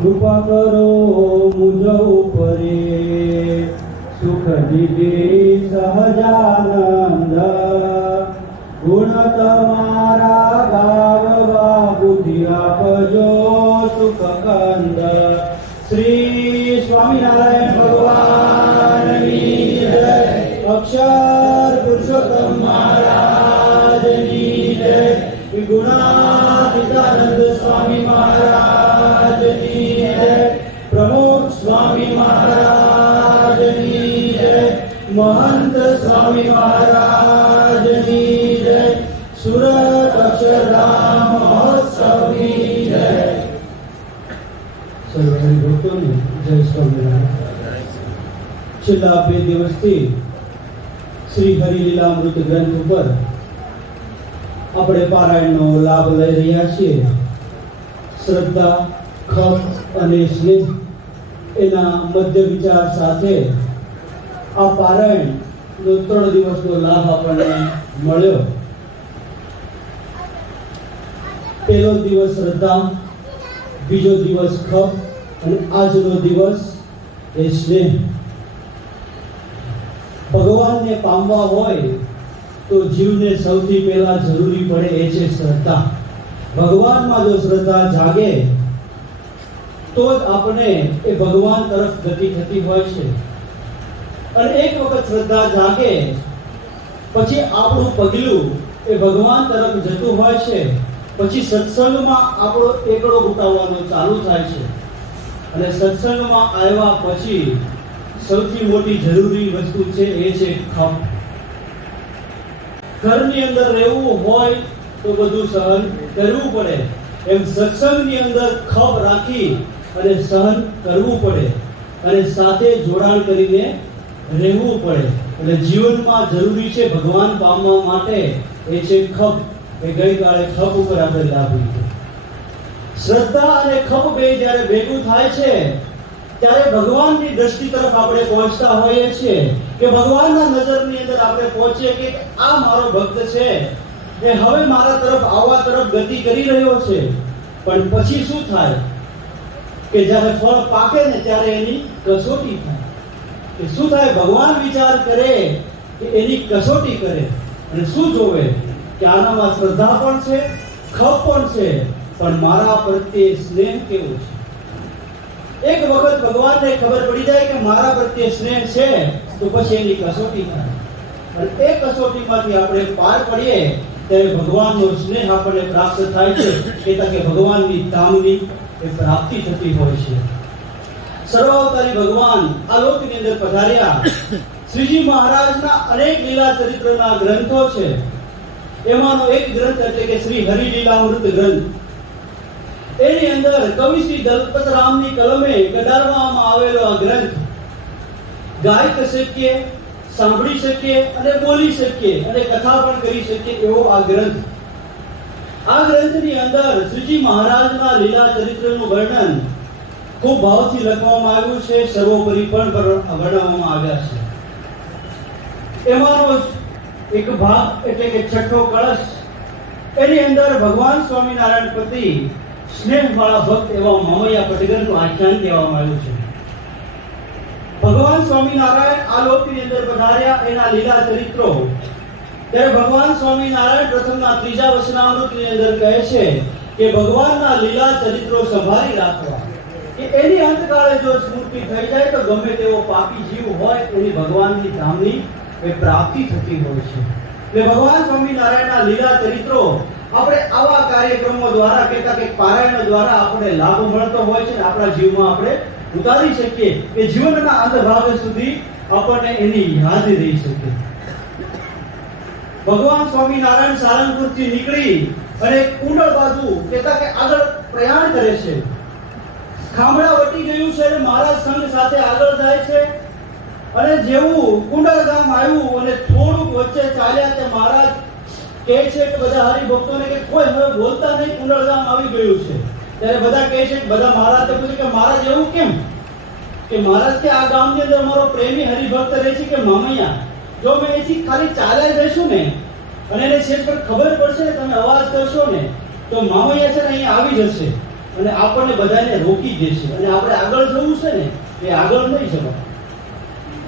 કૃપા કરો મુજ ઉપરે સુખ દીધી સહજાનંદ ગુણ તમારા ગાવવા બુદ્ધિ આપજો સુખ કંદ શ્રી સ્વામિનારાયણ ભગવાનની જય અક્ષર પુરુષોત્તમ મહારાજની જય ગુણાતીતાનંદ સ્વામી મહારાજની જય પ્રમુખ સ્વામી મહારાજની જય મહંત સ્વામી મહારાજની જય સુરત અક્ષરધામ મહોત્સવની જય સર્વ ભક્તોને જય સ્વામિનારાયણ। છેલ્લા 2 દિવસથી શ્રી હરિલીલામૃત ગ્રંથ ઉપર આપણે પારાયણનો લાભ લઈ રહ્યા છીએ। શ્રદ્ધા, ખપ અને સ્નેહ એના મધ્ય વિચાર સાથે આ પારાયણનો 3 દિવસનો લાભ આપણને મળ્યો। પહેલો દિવસ શ્રદ્ધા, બીજો દિવસ ખપ અને આજનો દિવસ એ સ્નેહ। ભગવાનને પામવા હોય તો જીવને સૌથી પહેલા જરૂરી પડે એ છે શ્રદ્ધા। ભગવાનમાં જો શ્રદ્ધા જાગે તો જ આપણે એ ભગવાન તરફ ગતિ થતી હોય છે। અને એક વખત શ્રદ્ધા જાગે પછી આપણું પગલું એ ભગવાન તરફ જતું હોય છે। પછી સત્સંગમાં આપણો એકડો ઉતાવવાનો ચાલુ થાય છે અને સત્સંગમાં આવ્યા પછી સૌથી મોટી જરૂરી વસ્તુ છે એ છે ખપ। ઘરની અંદર રહેવું હોય તો બધું સહન કરવું પડે, એમ સત્સંગની અંદર ખપ રાખી અને સહન કરવું પડે અને સાથે જોડાણ કરીને રહેવું પડે। એટલે જીવનમાં જરૂરી છે ભગવાન પામવા માટે એ છે ખપ। એ ગઈકાલે ખપ ઉપર આપણે લાભ લીધો। શ્રદ્ધા અને ખપ બે જ્યારે ભેગું થાય છે ત્યારે ભગવાનની દ્રષ્ટિ તરફ આપણે પહોંચતા હોઈએ છીએ કે ભગવાનના નજરની અંદર આપણે પહોંચીએ કે આ મારો ભક્ત છે એ હવે મારા તરફ આવવા તરફ ગતિ કરી રહ્યો છે। પણ પછી શું થાય કે જ્યારે ફળ પાકે ને ત્યારે એની કસોટી થાય કે શું થાય, ભગવાન વિચાર કરે કે એની કસોટી કરે અને શું જોવે કે આનામાં શ્રદ્ધા પણ છે, ખપ પણ છે, પણ મારા પ્રત્યે સ્નેહ કેવો છે। એક વખત ભગવાનને ખબર પડી જાય કે મારા પ્રત્યે સ્નેહ છે તો પછી એની કસોટી થાય અને એ કસોટીમાંથી આપણે પાર પડીએ ત્યારે ભગવાનનો સ્નેહ આપણને પ્રાપ્ત થાય છે કે ભગવાનની ધામની એ પ્રાપ્તિ થતી હોય છે। સર્વાવતારી ભગવાન આ લોકની અંદર પધાર્યા। શ્રીજી મહારાજના અનેક લીલા ચરિત્રના ગ્રંથો છે। એમાંનો એક ગ્રંથ એટલે કે શ્રી હરિલીલામૃત ગ્રંથ। એની અંદર કવિ શ્રી દલપતરામની કલમે કડારવામાં આવેલો આ ગ્રંથ ગાઈ શકીએ, સાંભળી શકીએ અને બોલી શકીએ અને કથા પણ કરી શકીએ એવો આ ગ્રંથ। આ ગ્રંથની અંદર શ્રીજી મહારાજના લીલા ચરિત્રનું વર્ણન ખૂબ ભાવથી લખવામાં આવ્યું છે, સર્વોપરી પણ વર્ણવવામાં આવ્યા છે। એમાંનો એક ભાગ એટલે કે છઠ્ઠો કળશ, એની અંદર ભગવાન સ્વામિનારાયણ પ્રતિ સ્નેહવાળા ભક્ત એવા મામૈયા પટગરનું આખ્યાન કહેવામાં આવ્યું છે। ભગવાન સ્વામિનારાયણ આ લોકની અંદર પધાર્યા એના લીલા ચરિત્રો, ત્યારે ભગવાન સ્વામિનારાયણ પ્રથમના 3જા વચનામૃતની અંદર કહે છે કે ભગવાનના લીલા ચરિત્રો સંભાળી રાખવા કે એની અંતકાળે જો સ્મૃતિ થઈ જાય તો ગમે તેવો પાપી જીવ હોય એની ભગવાનની ધામની એ પ્રાપ્તિ થતી હોય છે। એટલે ભગવાન સ્વામિનારાયણના લીલા ચરિત્રો આપણે આવા કાર્યક્રમો દ્વારા કે પારાયણ દ્વારા આપણે લાભ મળતો હોય છે, આપણા જીવમાં આપણે ઉતારી શકીએ કે જીવનના અંત ભાગ સુધી આપણને એની યાદ રહી શકે। ભગવાન સ્વામિનારાયણ સારંગપુરથી નીકળી અને કુંડળ બાજુ કે આગળ પ્રયાણ કરે છે। ખામડા વટી ગયું છે અને મહારાજ સંઘ સાથે આગળ જાય છે અને જેવું કુંડળ ગામ આવ્યું અને થોડુંક વચ્ચે ચાલ્યા તે મહારાજ કહે છે કે બધા હરિભક્તોને કે કોઈ હવે બોલતા નહીં, કુંડળ ગામ આવી ગયું છે। ત્યારે બધા કહે છે, બધા મહારાજને પૂછે કે મહારાજ એવું કેમ? કે મહારાજ કે આ ગામની અંદર મારો પ્રેમી હરિભક્ત રહે છે કે મામૈયા, જો મેં અહીંથી ખાલી ચાલ્યા જઈશું ને અને એને શેષ પર ખબર પડશે ને તમે અવાજ કરશો ને તો મામૈયા છે ને અહીંયા આવી જશે અને આપણને બધાને રોકી દેશે અને આપણે આગળ જવું છે ને એ આગળ નહીં જવાય.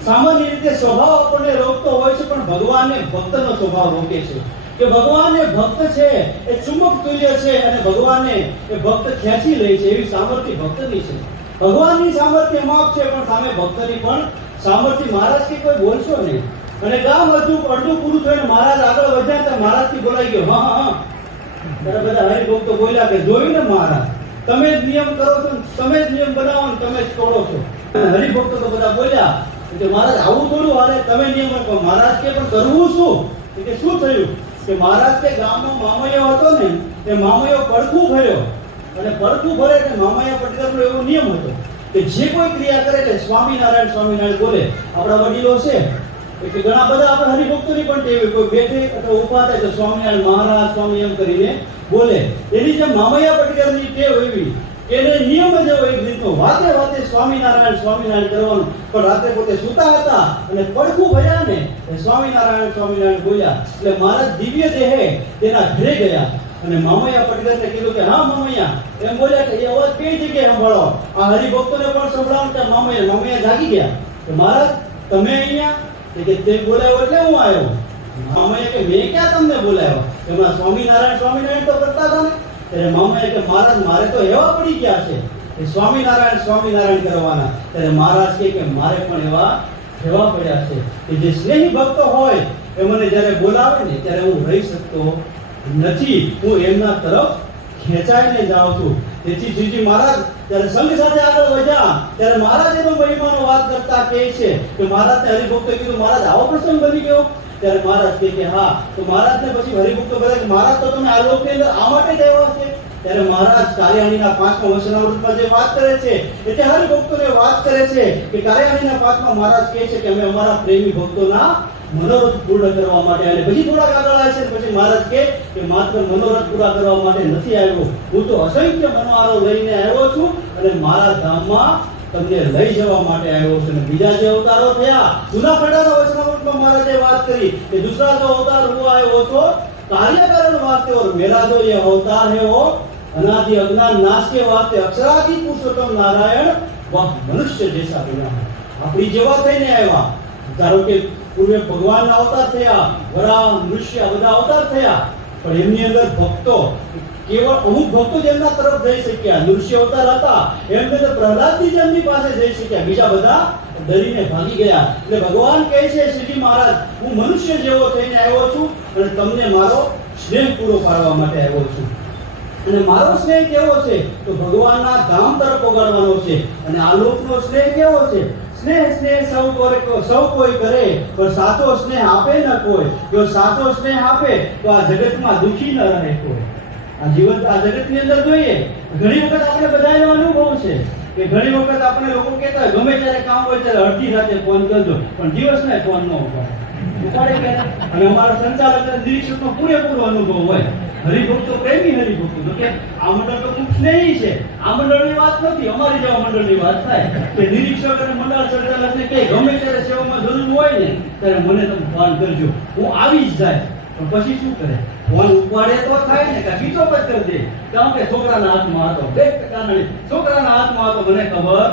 સામાન્ય રીતે સ્વભાવ આપણને રોકતો હોય છે, પણ ભગવાનને ભક્તનો સ્વભાવ રોકે છે કે ભગવાન એ ભક્ત છે, એ ચુંબક તુલ્ય છે અને ભગવાનને એ ભક્ત ખેંચી લે છે. એવી સામર્થ્ય ભક્તની છે. ભગવાનની સામર્થ્ય માપ છે, પણ સામે ભક્તની પણ સામર્થ્ય. મહારાજ કે કોઈ બોલશો નહીં. અને ગામ અડધું પૂરું થયું, મહારાજ આગળ વધ્યા તો મહારાજ થી બોલાઈ ગયો, હા હા ત્યારે બધા હરિભક્તો બોલ્યા કે જોયું ને મહારાજ, તમે જ નિયમ કરો છો, તમે જ નિયમ બનાવો ને તમે જ તોડો છો. હરિભક્તો તો બધા બોલ્યા કે મહારાજ આવું થોડું હાલે, તમે નિયમ બનાવો. મહારાજ કે પણ કરવું શું? કે શું થયું કે મહારાજ કે ગામમાં મામૈયો હતો ને, એ મામૈયો પડખું ભર્યો અને પડખું ભરે એટલે મામૈયા પટકારનો એવો નિયમ હતો કે જે કોઈ ક્રિયા કરે એટલે સ્વામિનારાયણ સ્વામિનારાયણ બોલે. આપણા વડીલો છે એટલે ઘણા બધા આપણે હરિભક્તોની પણ ટેવ, કોઈ બેઠે અથવા ઊભા થાય તો સ્વામિનારાયણ મહારાજ સ્વામી એમ કરીને બોલે. એની જે મામૈયા પટકારની ટેવ એવી કે એને નિયમ જ એવો એક રીતનો વાતે વાતે સ્વામિનારાયણ સ્વામિનારાયણ કરવાનું. પણ રાત્રે પોતે સૂતા હતા અને પડખું ભર્યા ને એ સ્વામિનારાયણ સ્વામિનારાયણ બોલ્યા એટલે મહારાજ દિવ્ય દેહે તેના ઘરે ગયા અને મામૈયા પટગરને કીધું કે હા મામૈયા એમ બોલ્યા કે એ અવાજ કઈ જગ્યાએ સંભળાવો. આ હરિભક્તોને પણ સંભળાવો કે મામૈયા જાગી ગયા કે મહારાજ તમે અહીંયા કે તે બોલાવ્યો એટલે હું આવ્યો. મામૈયા કે મેં ક્યાં તમને બોલાવ્યો? એમાં સ્વામિનારાયણ સ્વામિનારાયણ તો કરતા હતા ને. ત્યારે મામૈયા કે મહારાજ મારે તો એવા પડી ગયા છે કે સ્વામિનારાયણ સ્વામિનારાયણ કરવાના. ત્યારે મહારાજ કે મારે પણ એવા પડ્યા છે કે જે સ્નેહી ભક્ત હોય એ મને જ્યારે બોલાવે ને ત્યારે હું રહી શકતો નથી, હું એમના તરફ ખેંચાઈને જાઉં છું. તેથી શ્રીજી મહારાજ ત્યારે સંઘ સાથે આગળ વધ્યા ત્યારે મહારાજે તો મહિમાનો વાત કરતા કહે છે કે મહારાજને હરિભક્તોએ કીધું મહારાજ આવો પ્રસંગ બની ગયો. ત્યારે મહારાજ કે હા. તો મહારાજને પછી હરિભક્તો બોલ્યા કે મહારાજ તો તમે આ લોકની અંદર આ માટે જ આવ્યા છે. ત્યારે મહારાજ કાર્યાણીના 5મા વચનામૃતમાં જે વાત કરે છે એટલે હરિભક્તોને વાત કરે છે કે કાર્યાણીના 5માં મહારાજ કહે છે કે અમે અમારા પ્રેમી ભક્તોના મનોરથ પૂર્ણ કરવા માટે. અને પછી થોડાક આગળ આવે છે પછી મહારાજ કે માત્ર મનોરથ પૂરા કરવા માટે નથી આવ્યો, હું તો અસંખ્ય મનોહારો લઈને આવ્યો છું અને મારા ધામમાં તમને લઈ જવા માટે આવ્યો છું. અને બીજા જે અવતારો થયા જૂના ખંડાના વચનામૃતમાં મહારાજે વાત કરી કે दूसरा जो अवतार हुआ है वो तो कार्य कारण वास्ते और मेरा जो ये अवतार है वो अनादि अज्ञान नाश के वास्ते अक्षरादि पुरुषोत्तम नारायण वह मनुष्य जैसा बना है. આપણી જેવા થઈને આવ્યા. ધારો કે પૂર્વે ભગવાનના અવતાર થયા, વરા મનુષ્ય બધા અવતાર થયા, પણ એમની અંદર ભક્તો કેવળ અમુક ભક્તો જ એમના તરફ જઈ શક્યા. નૃષ્ય અવતાર હતા એમને તો પ્રહલાદજી જ એમની પાસે જઈ શક્યા, બીજા બધા ડરીને ભાગી ગયા. એટલે ભગવાન કહે છે શ્રીજી મહારાજ હું મનુષ્ય જેવો થઈને આવ્યો છું અને તમને મારો સ્નેહ પૂરો પાડવા માટે આવ્યો છું. અને મારો સ્નેહ કેવો છે તો ભગવાનના ધામ તરફ ઓગાળવાનો છે. અને આ લોકનો સ્નેહ કેવો છે? સ્નેહ સૌ કોઈ કરે પણ સાચો સ્નેહ આપે ન કોઈ. જો સાચો સ્નેહ આપે તો આ જગતમાં દુખી ન રહે કોઈ. આ જગતની અંદર જોઈએ ઘણી વખત આપણે બધાનો અનુભવ છે કે ઘણી વખત આપણે લોકો કહેતા હોય ગમે ત્યારે કામ હોય ત્યારે અડધી રાતે ફોન કરજો, પણ દિવસને ફોન ન ઉપાડે કે. અને અમારા સંચાલક નિરીક્ષકનો પૂરેપૂરો અનુભવ હોય. હરિભક્તો પ્રેમી હરિભક્તો તો કે આ મંડળ તો ખૂબ સ્નેહી છે. આ મંડળની વાત નથી, અમારી જેવા મંડળની વાત થાય કે નિરીક્ષક અને મંડળ સંચાલકને કે ગમે ત્યારે સેવામાં જરૂર હોય ને ત્યારે મને તમે ફોન કરજો, હું આવી જ જાય. પણ પછી શું કરે? ફોન ઉપાડે તો થાય ને કે બીજો જ કરી દે. કારણ કે છોકરાના હાથમાં હતો, 2% છોકરાના હાથમાં હતો. મને ખબર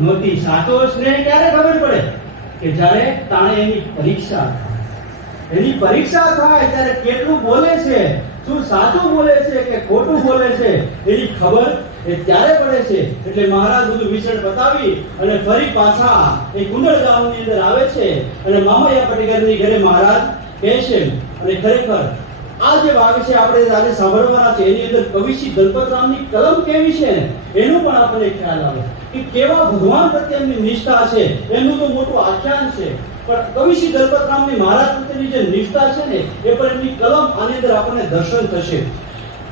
નહોતી. સાચો સ્નેહ ક્યારે ખબર પડે કે જ્યારે તાણે એની પરીક્ષા થાય ત્યારે કેટલું બોલે છે, શું સાચું બોલે છે કે ખોટું બોલે છે એની ખબર એ ત્યારે પડે છે. એટલે મહારાજ બધું વિષય બતાવી અને ફરી પાછા એ કુંડળ ગામની અંદર આવે છે અને મામૈયા પટેકરની ઘરે મહારાજ કહે છે. અને ખરેખર આ જે ભાગ છે આપણે આજે સાંભળવાના છે એની અંદર કવિશ્રી દલપતરામની કલમ કેવી છે ને એનું પણ આપણને ખ્યાલ આવે કે કેવા ભગવાન પ્રત્યેની નિષ્ઠા છે. એનું તો મોટું આખ્યાન છે, પણ કવિશ્રી દલપતરામની મહારાજ પ્રત્યેની જે નિષ્ઠા છે ને એ પણ એમની કલમ આની અંદર આપણને દર્શન થશે.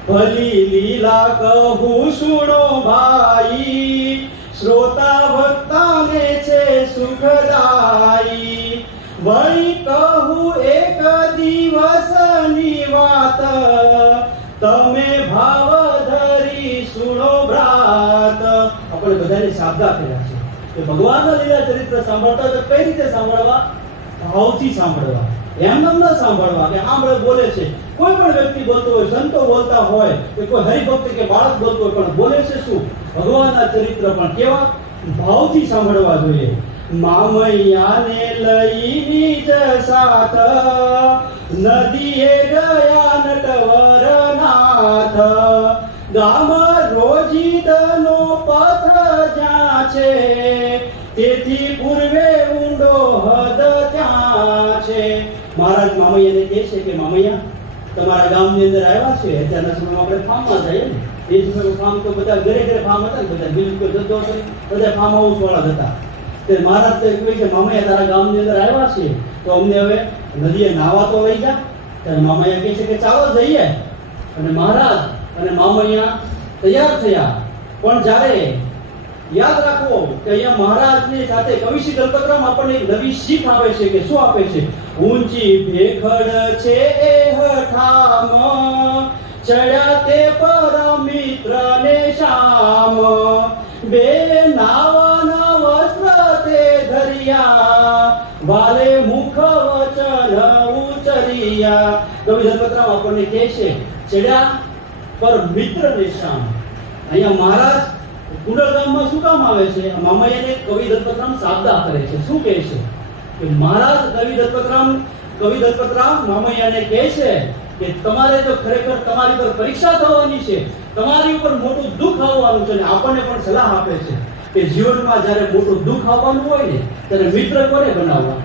ભલી લીલા કહું સુણો ભાઈ, શ્રોતા ભક્તાને છે સુખદાઈ. વળી કહું એક દિવસની વાત, તમે ભાવ ધરી સુણો ભ્રાત. આપણે બધાને સાબદા કર્યા છે કે ભગવાનના લીલા ચરિત્ર સાંભળતા તો કઈ રીતે સાંભળવા? ભાવથી સાંભળવા. એમને ન સાંભળવા કે આંબળે બોલે છે. કોઈ પણ વ્યક્તિ બોલતો હોય, સંતો બોલતા હોય કે કોઈ હરિભક્ત કે બાળક બોલતો હોય, પણ બોલે છે શું? ભગવાનના ચરિત્ર. પણ કેવા ભાવથી સાંભળવા જોઈએ. મામૈયાને લઈ જ સાથ નદીએ ગયા નટવરનાથ, ગામ રોજીદનો પથ જ્યાં છે, તેથી પૂર્વે ઊંડો હદ ત્યાં છે. મહારાજ મામૈયાને કહે છે કે મામૈયા, તમારા ગામની અંદર આવ્યા છે. અત્યારના સમયમાં આપણે ફાર્મમાં જઈએ ને, એ સમયમાં ફાર્મ તો બધા ઘરે ઘરે ફાર્મ હતા ને, બધા બિલકુલ જતો હતો, બધા ફાર્મ હાઉસ વાળા હતા. તે મહારાજ તો કહે છે મામૈયા તારા ગામની અંદર આવ્યા છે, તો અમને હવે નદીએ નાહવા તો લઈ જા. ત્યારે મામૈયા કહે છે કે ચાલો જઈએ. અને મહારાજ અને મામૈયા તૈયાર થયા. પણ જ્યારે યાદ રાખો કે અહીંયા મહારાજની સાથે કવિશ્રી દલપતરામ આપણને એક નવી શીખ આપે છે. કે શું આપે છે? ઊંચી ભેખડ છે એ હઠામ, ચડ્યા તે પરમિત્ર ને શામ, બે નાવાના વસ્ત્ર તે ધર્યા, વાલે મુખ વચન ઉચરિયા. કવિ દલપતરામ આપણને કહે છે ચડ્યા પર મિત્ર ને શામ. અહીંયા મહારાજ કુંડળ ગામમાં શું કામ આવે છે? મામૈયાને કવિ દલપતરામ સાબદા કરે છે. શું કહે છે? કે મહારાજ કવિ દલપતરામ મામૈયાને કહે છે કે તમારે જો ખરેખર તમારી પર પરીક્ષા થવાની છે, તમારી ઉપર મોટું દુઃખ આવવાનું છે. અને આપણને પણ સલાહ આપે છે કે જીવનમાં જ્યારે મોટું દુઃખ આવવાનું હોય ને, ત્યારે મિત્ર કોને બનાવવા?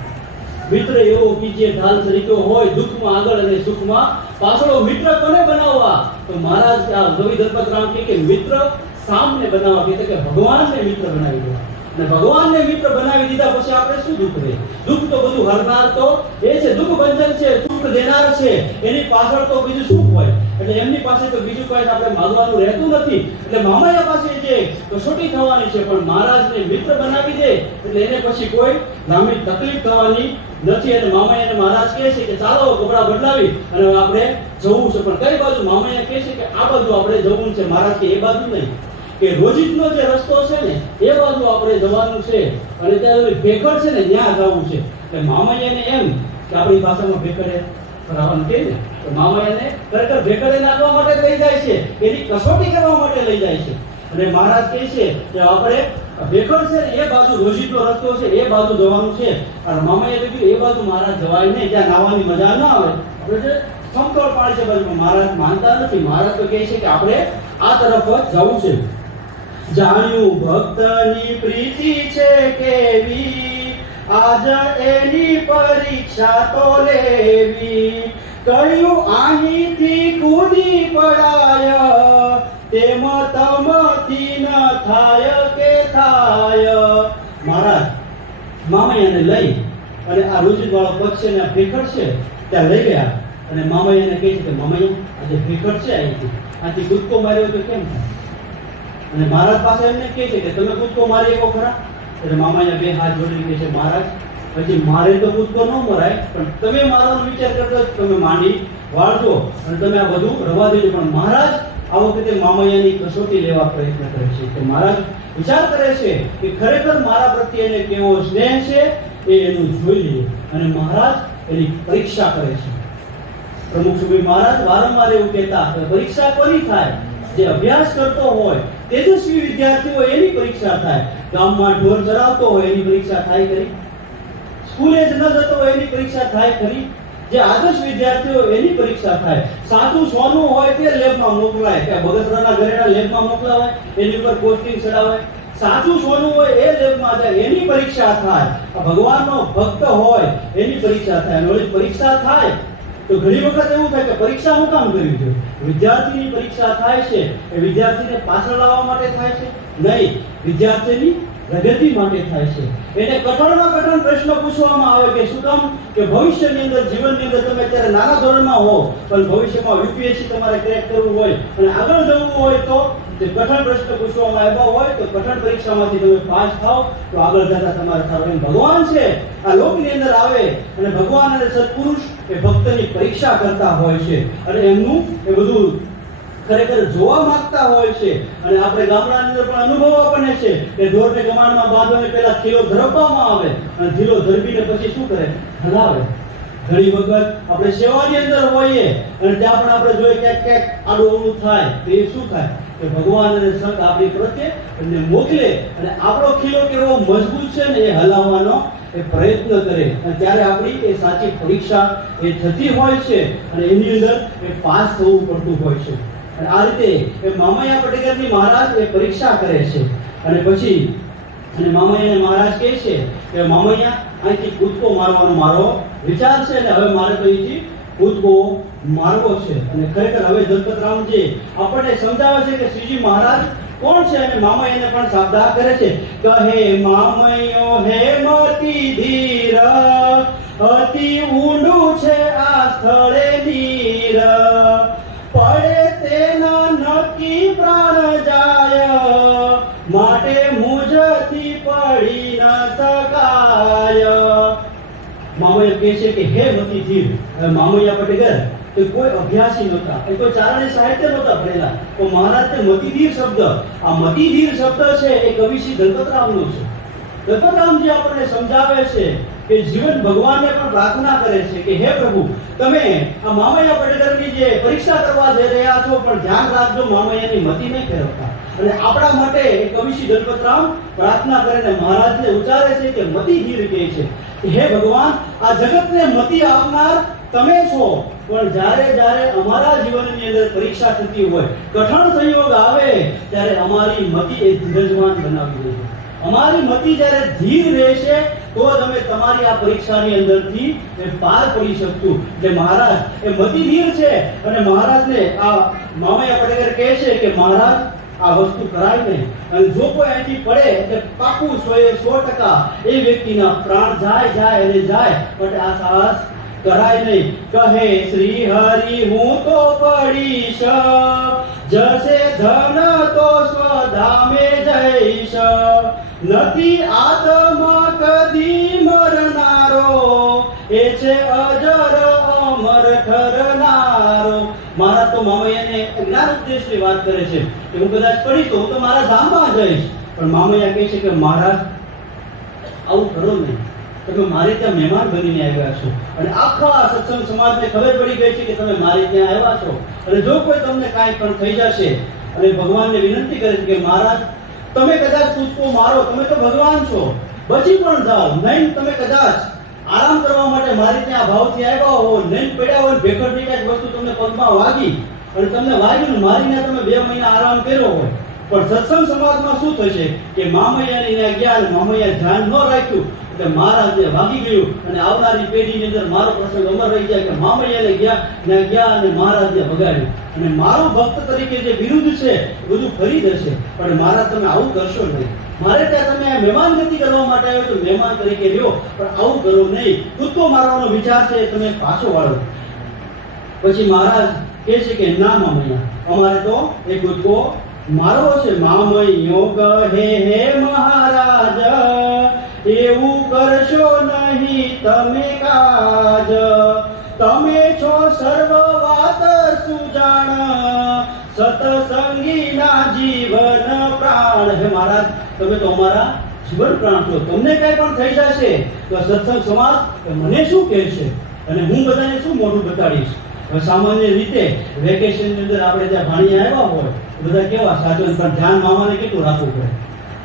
મિત્ર એવો કે જે ઢાલ તરીકે હોય, દુઃખમાં આગળ અને સુખમાં પાછળ. મિત્ર કોને બનાવવા? તો મહારાજ કવિ દલપતરામ કે મિત્ર સામને બનાવવા, કે ભગવાનને મિત્ર બનાવી દેવા. અને ભગવાનને મિત્ર બનાવી દીધા પછી આપણે શું દુઃખ રહે? દુઃખ તો બધું હરનાર તો એ છે, દુઃખ બંધન છે, સુખ દેનાર છે. એની પાછળ તો બીજું સુખ હોય. એટલે એમની પાસે તો બીજું કઈ આપણે માંગવાનું રહેતું નથી. એટલે મામૈયા પાસે જે કસોટી થવાની છે, પણ મહારાજને મિત્ર બનાવી દે એટલે એને પછી કોઈ લાંબી તકલીફ થવાની નથી. અને મામૈયાને મહારાજ કહે છે કે ચાલો કપડા બદલાવી અને આપણે જવું છે. પણ કઈ બાજુ? મામૈયા કહે છે કે આ બાજુ આપણે જવું છે. મહારાજ કે એ બાજુ નહીં, કે રોજિંદનો જે રસ્તો છે ને એ બાજુ આપણે જવાનું છે. અને ત્યાં ભેખડ છે ને ત્યાં જવું છે. એટલે મામૈયાને એમ કે આપણી ભાષામાં ભેખડે ફરાવાનું કહે ને, તો મામૈયાને ખરેખર ભેખડે નાખવા માટે લઈ જાય છે, એની કસોટી કરવા માટે લઈ જાય છે. અને મહારાજ કહે છે કે આપણે ભેખડ છે ને એ બાજુ રોજિંદનો રસ્તો છે, એ બાજુ જવાનું છે. અને મામૈયાએ કીધું એ બાજુ મહારાજ જવાય નહીં, ત્યાં નાહવાની મજા ના આવે. આપણે જે સમતળ પાણી છે બાજુ, મહારાજ માનતા નથી. મહારાજ તો કહે છે કે આપણે આ તરફ જ જવું છે. જાણ્યું ભક્તની પ્રીતિ છે કેવી, આજ એની પરીક્ષા તો લેવી. કહ્યું અહીંથી કૂદી પડાય, તેમ તમથી ન થાય કે થાય. મહારાજ મામૈયાને લઈ અને આ રોજિંદ વાળો પક્ષ છે ને આ ભેખડ છે ત્યાં લઈ ગયા. અને મામૈયાને કહે છે કે મામૈયા આજે ભેખડ છે, આથી કૂદકો માર્યો તો કેમ થાય? અને મહારાજ પાસે એમને કહે છે કે તમે કૂદકો મારી શકો ખરા? એટલે મામૈયા બે હાથ જોડી કહે છે મહારાજ પછી મારે તો કૂદકો ન મરાય, પણ તમે મારો વિચાર કરતો તમે માંડી વાળજો અને તમે આ બધું રવા દેજો. પણ મહારાજ આ વખતે મામૈયાની કસોટી લેવા પ્રયત્ન કરે છે. કે મહારાજ વિચાર કરે છે કે ખરેખર મારા પ્રત્યે એને કેવો સ્નેહ છે એ એનું જોઈ લે. અને મહારાજ એની પરીક્ષા કરે છે. પ્રમુખ સુબી મહારાજ વારંવાર એવું કહેતા કે પરીક્ષા કોની થાય? જે અભ્યાસ કરતો હોય, તેજસ્વી વિદ્યાર્થીઓ એની પરીક્ષા થાય. ગામમાં ઢોર ચરાવતો હોય એની પરીક્ષા થાય ખરી? સ્કૂલે જ ન જતો હોય એની પરીક્ષા થાય ખરી? જે આદર્શ વિદ્યાર્થીઓ એની પરીક્ષા થાય. સાચું સોનું હોય તે લેબમાં મોકલાય, કે બગસરાના ઘરેણા લેબમાં મોકલાવાય, એની ઉપર પોસ્ટિંગ ચડાવાય. સાચું સોનું હોય એ લેબમાં જાય, એની પરીક્ષા થાય. ભગવાનનો ભક્ત હોય એની પરીક્ષા થાય. અને પરીક્ષા થાય તો ઘણી વખત એવું થાય કે પરીક્ષા હું કામ કર્યું છે? વિદ્યાર્થીની પરીક્ષા થાય છે એ વિદ્યાર્થીને પાછળ લાવવા માટે થાય છે? નહીં, વિદ્યાર્થીની પ્રગતિ માટે થાય છે. એને કઠણમાં કઠણ પ્રશ્ન પૂછવામાં આવે કે શું કામ? કે ભવિષ્યની અંદર, જીવનની અંદર તમે અત્યારે નાના ધોરણમાં હો, પણ ભવિષ્યમાં યુપીએસસી તમારે ક્રેક કરવું હોય અને આગળ જવું હોય તો જે કઠણ પ્રશ્ન પૂછવામાં આવ્યા હોય તો કઠણ પરીક્ષામાંથી તમે પાસ થાવ તો આગળ જતા તમારે સારું. એમ ભગવાન છે આ લોકની અંદર આવે અને ભગવાન અને સત્પુરુષ એ ભક્તની પરીક્ષા કરતા હોય છે અને એમનું એ બધું ખરેખર જોવા માંગતા હોય છે. અને આપણે ગામડાની અંદર પણ અનુભવ આપણને છે કે ઢોરને ગમાણમાં બાંધવાને પહેલા ખીલો ધરપવામાં આવે અને ખીલો ધરબીને પછી શું કરે? હલાવે. ઘણી વખત આપણે સેવાની અંદર હોઈએ અને ત્યાં પણ આપણે જોઈએ ક્યાંક આડું અવળું થાય તો એ શું થાય કે ભગવાન અને સંત આપણી પ્રત્યે એમને મોકલે અને આપણો ખીલો કેવો મજબૂત છે ને એ હલાવવાનો એ પ્રયત્ન કરે અને ત્યારે આપણી એ સાચી પરીક્ષા એ થતી હોય છે અને એની અંદર એ પાસ થવું પડતું હોય છે. અને આ રીતે એ મામૈયા પટેકરની મહારાજ એ પરીક્ષા કરે છે અને પછી અને મામૈયાને મહારાજ કહે છે કે મામૈયા અહીંથી કૂદકો મારવાનો મારો વિચાર છે અને હવે મારે તો અહીંથી કૂદકો મારવો છે. અને ખરેખર હવે દલપતરામજી આપણને સમજાવે છે કે શ્રીજી મહારાજ કોણ છે અને મામૈયાને પણ સાબદા કરે છે. કહે મામૈયો હે મતિ ધીર, અતિ ઊંડું છે આ સ્થળે નીર, પડે તેના નક્કી પ્રાણ જાય, માટે મુજથી પડી ન શકાય. મામૈયા કહે છે કે હે મતિ ધીર. મામૈયા પટેકર એ કોઈ અભ્યાસી નહોતા, એ કોઈ ચારણી સાહિત્ય નહોતા ભણેલા, તો મહારાજને મતિધીર શબ્દ, આ મતિધીર શબ્દ છે એ કવિ શ્રી દલપતરામનો છે. દલપતરામજી આપણને સમજાવે છે કે જીવન ભગવાનને પણ પ્રાર્થના કરે છે કે હે પ્રભુ, તમે આ મામૈયા પટેકરની જે પરીક્ષા કરવા જઈ રહ્યા છો પણ ધ્યાન રાખજો મામૈયાની મતિ નહીં ફેરવતા. અને આપણા માટે કવિ શ્રી દલપતરામ પ્રાર્થના કરીને મહારાજને ઉચ્ચારે છે કે મતિધીર કહે છે કે હે ભગવાન, આ જગતને મતિ આપનાર તમે છો, પણ જ્યારે અમારા જીવનની અંદર પરીક્ષા થતી હોય, કઠણ સંયોગ આવે ત્યારે અમારી મતિ એ ધીરજવાન બનાવવી જોઈએ. અમારી મતિ જ્યારે ધીર રહેશે તો જ અમે તમારી આ પરીક્ષાની અંદરથી પાર પડી શકશું. એટલે મહારાજ એ મતિ ધીર છે અને મહારાજને આ મામૈયા પટેકર કહે છે કે મહારાજ આ વસ્તુ કરાય નહીં, અને જો કોઈ અહીંથી પડે એટલે પાકું 100% એ વ્યક્તિના પ્રાણ જાય અને જાય, પણ આ સાહસ કરાય નહીં. કહે શ્રી હરિ હું તો પડીશ, જશે ધન તો સ્વધામે જઈશ, નથી આત્મા કદી મરનારો, એ છે અજર અમર ઠરનારો. મારા તો મામૈયાને જ્ઞાન ઉપદેશની વાત કરે છે કે હું કદાચ પડીશ તો હું તો મારા ધામમાં જઈશ, પણ મામૈયા કહે છે કે મહારાજ આવું કરો નહીં, તમે મારે ત્યાં મહેમાન બનીને આવ્યા છો અને આખા સત્સંગ સમાજને ખબર પડી ગઈ છે કે તમે મારે ત્યાં આવ્યા છો, અને જો કોઈ તમને કાંઈ પણ થઈ જશે અને ભગવાનને વિનંતી કરે છે કે મહારાજ તમે કદાચ કૂદકો મારો, તમે તો ભગવાન છો, બચી પણ જાઓ, નહીં તમે કદાચ આરામ કરવા માટે મારી ત્યાં ભાવથી આવ્યા હો, નહીં પડ્યા હોય, ભેખડની કાંઈક વસ્તુ તમને પગમાં વાગી અને તમને વાગ્યું ને મારીને તમે 2 મહિના આરામ કર્યો હોય, પણ સત્સંગ સમાજમાં શું થશે કે મામૈયાની ત્યાં ગયા અને મામૈયા ધ્યાન ન રાખ્યું એટલે મહારાજને વાગી ગયું અને આવનારી પેઢીની અંદર મારો પ્રસંગ અમર રહી જાય કે મામૈયાને ગયા અને મહારાજને વગાડ્યું, અને મારો ભક્ત તરીકે જે વિરુદ્ધ છે બધું ફરી જશે, પણ મહારાજ તમે આવું કરશો નહીં, મારે ત્યાં તમે આ મહેમાન ગતિ કરવા માટે આવ્યો તો મહેમાન તરીકે રહ્યો, પણ આવું કરો નહીં, કૂદકો મારવાનો વિચાર છે તમે પાછો વાળો. પછી મહારાજ કહે છે કે ના મામૈયા, અમારે તો એ કૂદકો મારવો છે. મામૈયો કહે હે મહારાજ, એવું કરશો નહીં તમે કાજ, તમે છો સર્વ વાત સુજાણ, સતસંગીના જીવન પ્રાણ. હે મહારાજ, તમે તો અમારા જીવન પ્રાણ છો, તમને કઈ પણ થઈ જશે તો સત્સંગ સમાજ મને શું કહેશે અને હું બધાને શું મોઢું બતાડીશ. સામાન્ય રીતે વેકેશનની અંદર આપણે ત્યાં ભાણિયા આવ્યા હોય બધા કેવા સાચો, પણ ધ્યાન મામાને કેટલું રાખવું પડે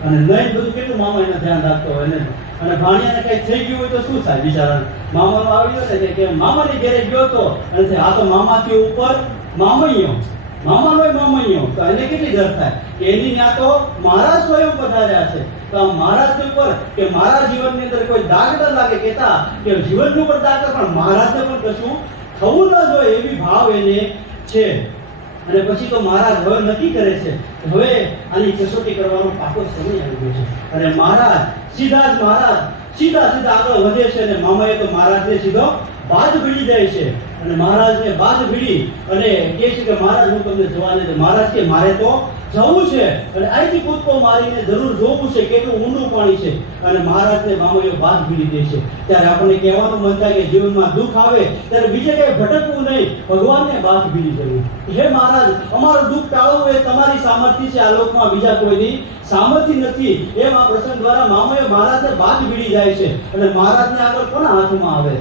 અને નહીં બધું કેટલું મામા એનું ધ્યાન રાખતો હોય ને, અને ભાણિયાને કઈ થઈ ગયું હોય તો શું થાય બિચારા. મામાનો આવ્યો ને કે મામાની ઘરે ગયો તો અને આ તો મામાથી ઉપર મામૈયો, મામાનો મામૈયો, તો એને કેટલી ડર થાય કે એની ત્યાં તો મહારાજ સ્વયં પધાર્યા છે, તો આ મહારાજ ઉપર કે મારા જીવનની અંદર કોઈ દાગ ન લાગે, કહેતા કે જીવનનું પણ દાગ પણ મહારાજને પણ કશું થવું ન જોઈએ એવી ભાવ એને છે. અને પછી તો મહારાજ હવે નક્કી કરે છે હવે આની કસોટી કરવાનો પાકો સમય આવી ગયો છે, અને મહારાજ સીધા આગળ વધે છે અને મામાએ તો મહારાજને સીધો બાજ ભીડી જાય છે અને મહારાજને બાજ ભીડી અને કહે છે કે મહારાજ હું તમને જવા દે. મહારાજ કે મારે તો જવું છે અને અહીંથી કૂદકો મારીને જરૂર જોવું છે કેટલું ઊંડું પાણી છે અને મહારાજને મામૈયો બાદ ભીડી દે છે. ત્યારે આપણને કહેવાનું મન થાય કે જીવનમાં દુઃખ આવે ત્યારે બીજે કંઈ ભટકવું નહીં, ભગવાનને બાદ ભીડી જવું. હે મહારાજ, અમારું દુઃખ ટાળવું એ તમારી સામર્થ્ય છે, આ લોકમાં બીજા કોઈની સામર્થ્ય નથી. એમ આ પ્રસંગ દ્વારા મામૈયો મહારાજને બાદ ભીડી જાય છે અને મહારાજને આગળ કોના હાથમાં આવે?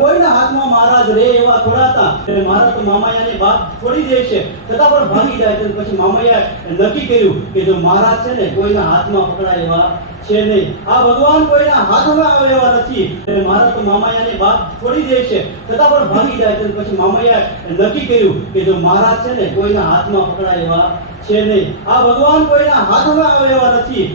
કોઈના હાથમાં મહારાજ રે એવા થોડા હતા. એટલે મહારાજ તો મામૈયાને બાદ છોડી દે છે, છતાં પણ ભાગી જાય છે. પછી મામૈયાએ નક્કી કર્યું કે જો મહારાજ છે ને કોઈના હાથમાં પકડાય એવા છે નહીં, આ ભગવાન કોઈના હાથમાં આવે એવા નથી. એટલે મહારાજ તો મામૈયાને બાદ છોડી દે છે, છતાં પણ ભાગી જાય છે. પછી મામૈયાએ નક્કી કર્યું કે જો મહારાજ છે ને કોઈના હાથમાં પકડાય એવા છે નહીં, આ ભગવાન કોઈના હાથમાં આવે એવા નથી.